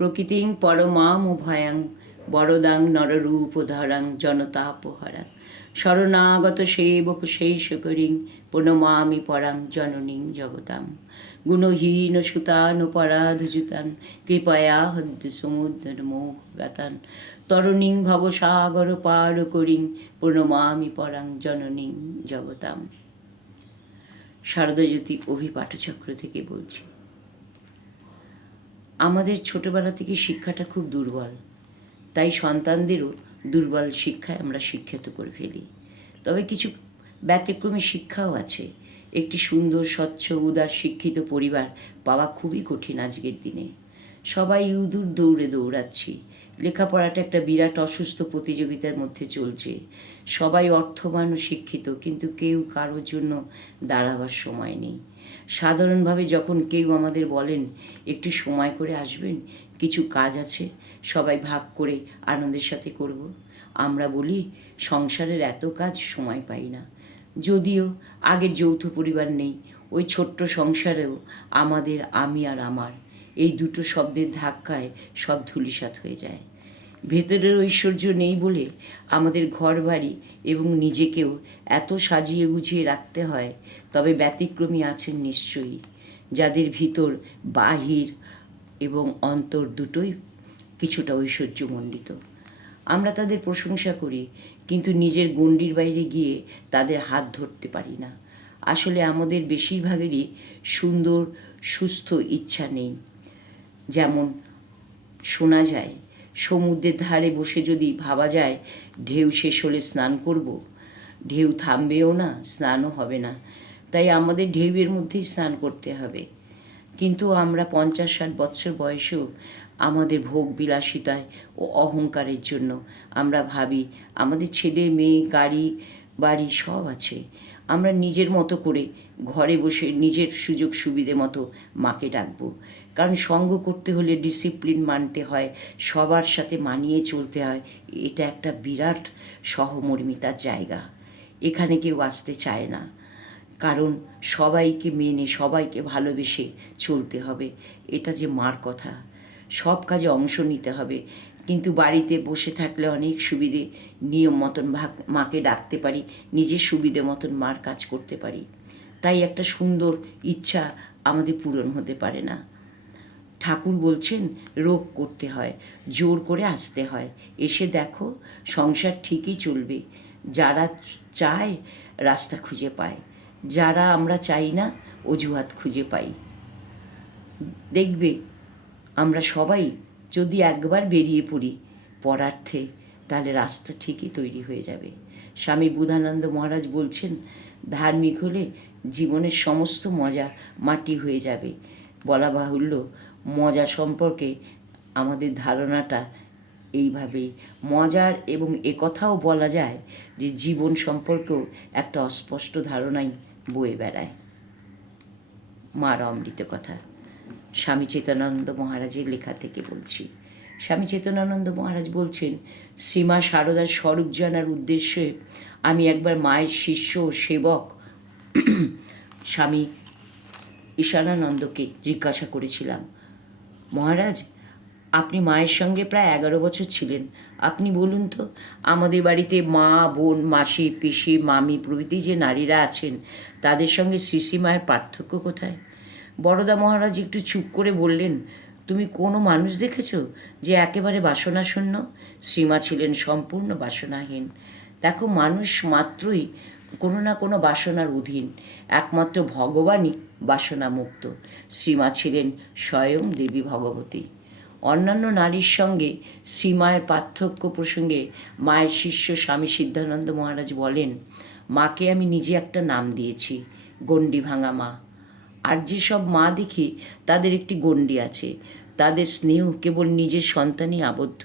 প্রকৃতিং পরমাম ভয়াং বরদাং নররূপধরাং জনতাপহারাং শরণাগত সেবক শেষকরিং প্রণমামি পরাং জননীং জগতাম গুণহীন সুতানুপরাধযুতান কৃপয়া হদ্য সমুদ্র মোহগাতান তরুণীং ভবসাগর পার করিং প্রণমামি পরাং জননীং জগতাম। শারদাজ্যোতি অভিপাঠচক্র থেকে বলছি। আমাদের ছোটবেলা থেকে শিক্ষাটা খুব দুর্বল, তাই সন্তানদেরও দুর্বল শিক্ষায় আমরা শিক্ষিত করে ফেলি। তবে কিছু ব্যতিক্রমী শিক্ষাও আছে। একটি সুন্দর স্বচ্ছ উদার শিক্ষিত পরিবার পাওয়া খুবই কঠিন আজকের দিনে। সবাই ইউদুর দৌড়ে দৌড়াচ্ছি। লেখাপড়াটা একটা বিরাট অসুস্থ প্রতিযোগিতার মধ্যে চলছে। সবাই অর্থবান ও শিক্ষিত, কিন্তু কেউ কারোর জন্য দাঁড়াবার সময় নেই। সাধারণভাবে যখন কেউ আমাদের বলেন একটু সময় করে আসবেন, কিছু কাজ আছে, সবাই ভাগ করে আনন্দের সাথে করব, আমরা বলি সংসারের এত কাজ, সময় পাই না। যদিও আগের যৌথ পরিবার নেই, ওই ছোট্ট সংসারেও আমাদের আমি আর আমার এই দুটো শব্দের ধাক্কায় সব ধূলিসাৎ হয়ে যায়। ভেতরের ঐশ্বর্য নেই বলে আমাদের ঘর বাড়ি এবং নিজেকেও এত সাজিয়ে গুছিয়ে রাখতে হয়। তবে ব্যতিক্রমী আছেন নিশ্চয়ই, যাদের ভিতর বাহির এবং অন্তর দুটোই কিছুটা ঐশ্বর্যমণ্ডিত। আমরা তাদের প্রশংসা করি, কিন্তু নিজের গণ্ডির বাইরে গিয়ে তাদের হাত ধরতে পারি না। আসলে আমাদের বেশিরভাগেরই সুন্দর সুস্থ ইচ্ছা নেই। যেমন শোনা যায়, সমুদ্রের ধারে বসে যদি ভাবা যায় ঢেউ শেষ হলে স্নান করব, ঢেউ থামবেও না, স্নানও হবে না। তাই আমাদের ঢেউয়ের মধ্যেই স্নান করতে হবে। কিন্তু আমরা 50-60 বৎসর বয়সেও আমাদের ভোগ বিলাসিতায় ও অহংকারের জন্য আমরা ভাবি আমাদের ছেলে মেয়ে গাড়ি বাড়ি সব আছে, আমরা নিজের মতো করে ঘরে বসে নিজের সুযোগ সুবিধে মতো মাকে ডাকবো। কারণ সঙ্গ করতে হলে ডিসিপ্লিন মানতে হয়, সবার সাথে মানিয়ে চলতে হয়। এটা একটা বিরাট সহমর্মিতার জায়গা। এখানে কেউ আসতে চায় না, কারণ সবাইকে মেনে সবাইকে ভালোবেসে চলতে হবে। এটা যে মার কথা, সব কাজে অংশ নিতে হবে। কিন্তু বাড়িতে বসে থাকলে অনেক সুবিধে, নিয়ম মতন মাকে ডাকতে পারি, নিজের সুবিধে মতন মার কাজ করতে পারি। তাই একটা সুন্দর ইচ্ছা আমাদের পূরণ হতে পারে না। ঠাকুর বলছেন রোগ করতে হয়, জোর করে আসতে হয়। এসে দেখো সংসার ঠিকই চলবে। যারা চায় রাস্তা খুঁজে পায়, যারা আমরা চাই না অজুহাত খুঁজে পাই। দেখবে আমরা সবাই যদি একবার বেরিয়ে পড়ি পরার্থে, তাহলে রাস্তা ঠিকই তৈরি হয়ে যাবে। স্বামী বুধানন্দ মহারাজ বলছেন, ধার্মিক হলে জীবনের সমস্ত মজা মাটি হয়ে যাবে। বলা বাহুল্য, মজা সম্পর্কে আমাদের ধারণাটা এইভাবেই মজার, এবং একথাও বলা যায় যে জীবন সম্পর্কেও একটা অস্পষ্ট ধারণাই বয়ে বেড়ায়। মার অমৃত কথা। স্বামী চেতনানন্দ মহারাজের লেখা থেকে বলছি। স্বামী চেতনানন্দ মহারাজ বলছেন, শ্রীমা শারদার স্বরূপ জানার উদ্দেশ্যে আমি একবার মায়ের শিষ্য ও সেবক স্বামী ঈশানানন্দকে জিজ্ঞাসা করেছিলাম, মহারাজ, আপনি মায়ের সঙ্গে প্রায় 11 বছর ছিলেন। আপনি বলুন তো, আমাদের বাড়িতে মা, বোন, মাসি, পিসি, মামি প্রভৃতি যে নারীরা আছেন, তাদের সঙ্গে শ্রীশ্রীমায়ের পার্থক্য কোথায়? বরদা মহারাজ একটু চুপ করে বললেন, তুমি কোনো মানুষ দেখেছ যে একেবারে বাসনাশূন্য? শ্রীমা ছিলেন সম্পূর্ণ বাসনাহীন। দেখো, মানুষ মাত্রই কোনো না কোনো বাসনার অধীন, একমাত্র ভগবানই বাসনামুক্ত। শ্রীমা ছিলেন স্বয়ং দেবী ভগবতী। অন্যান্য নারীর সঙ্গে শ্রীমায়ের পার্থক্য প্রসঙ্গে মায়ের শিষ্য স্বামী সিদ্ধানন্দ মহারাজ বলেন, মাকে আমি নিজে একটা নাম দিয়েছি, গণ্ডি ভাঙা মা। আর যেসব মা দেখি তাদের একটি গণ্ডি আছে, তাদের স্নেহ কেবল নিজের সন্তানই আবদ্ধ।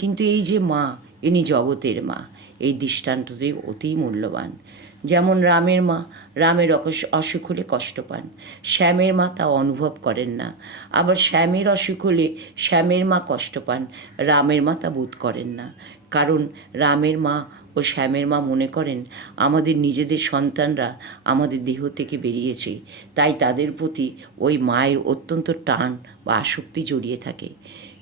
কিন্তু এই যে মা, ইনি জগতের মা, এই দৃষ্টান্তটি অতি মূল্যবান। যেমন রামের মা, রামের অসুখ হলে কষ্ট পান, শ্যামের মা তা অনুভব করেন না। আবার শ্যামের অসুখ হলে শ্যামের মা কষ্ট পান, রামের মা তা বোধ করেন না। কারণ রামের মা ও শ্যামের মা মনে করেন আমাদের নিজেদের সন্তানরা আমাদের দেহ থেকে বেরিয়েছে, তাই তাদের প্রতি ওই মায়ের অত্যন্ত টান বা আসক্তি জড়িয়ে থাকে।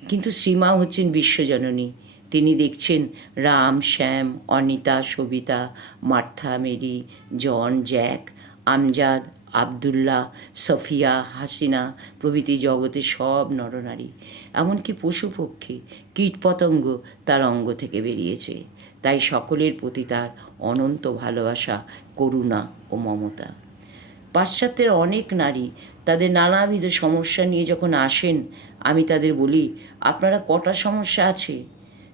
কিন্তু শ্রীমা হচ্ছেন বিশ্বজননী। তিনি দেখছেন রাম, শ্যাম, অনিতা, সবিতা, মার্থা, মেরি, জন, জ্যাক, আমজাদ, আবদুল্লাহ, সফিয়া, হাসিনা প্রভৃতি জগতের সব নরনারী, এমনকি পশু পক্ষী, কীটপতঙ্গ তার অঙ্গ থেকে বেরিয়েছে। তাই সকলের প্রতি তার অনন্ত ভালোবাসা, করুণা ও মমতা। পাশ্চাত্যের অনেক নারী তাদের নানাবিধ সমস্যা নিয়ে যখন আসেন, আমি তাদের বলি, আপনারা কটা সমস্যা আছে?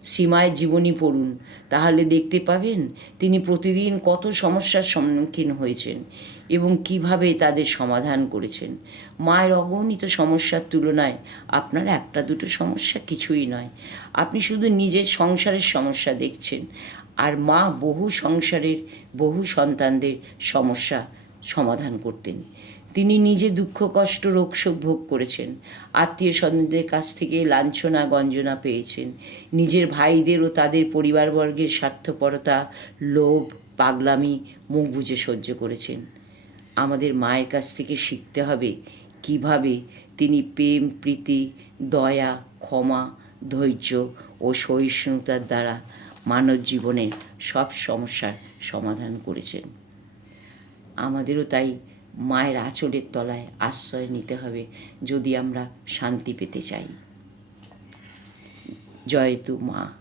শ্রীমায়ের জীবনী পড়ুন, তাহলে দেখতে পাবেন তিনি প্রতিদিন কত সমস্যার সম্মুখীন হয়েছেন এবং কিভাবে তাদের সমাধান করেছেন। মায়ের অগণিত সমস্যার তুলনায় আপনার একটা দুটো সমস্যা কিছুই নয়। আপনি শুধু নিজের সংসারের সমস্যা দেখছেন, আর মা বহু সংসারের, বহু সন্তানদের সমস্যা সমাধান করতেন। তিনি নিজে দুঃখ, কষ্ট, রোগশোক ভোগ করেছেন, আত্মীয় স্বজনদের কাছ থেকে লাঞ্ছনা গঞ্জনা পেয়েছেন, নিজের ভাইদের ও তাদের পরিবারবর্গের স্বার্থপরতা, লোভ, পাগলামি মুখ বুজে সহ্য করেছেন। আমাদের মায়ের কাছ থেকে শিখতে হবে কিভাবে তিনি প্রেম, প্রীতি, দয়া, ক্ষমা, ধৈর্য ও সহিষ্ণুতার দ্বারা মানব জীবনের সব সমস্যার সমাধান করেছেন। আমাদেরও তাই মায়ের আঁচলের তলায় আশ্রয় নিতে হবে যদি আমরা শান্তি পেতে চাই। জয়তু মা।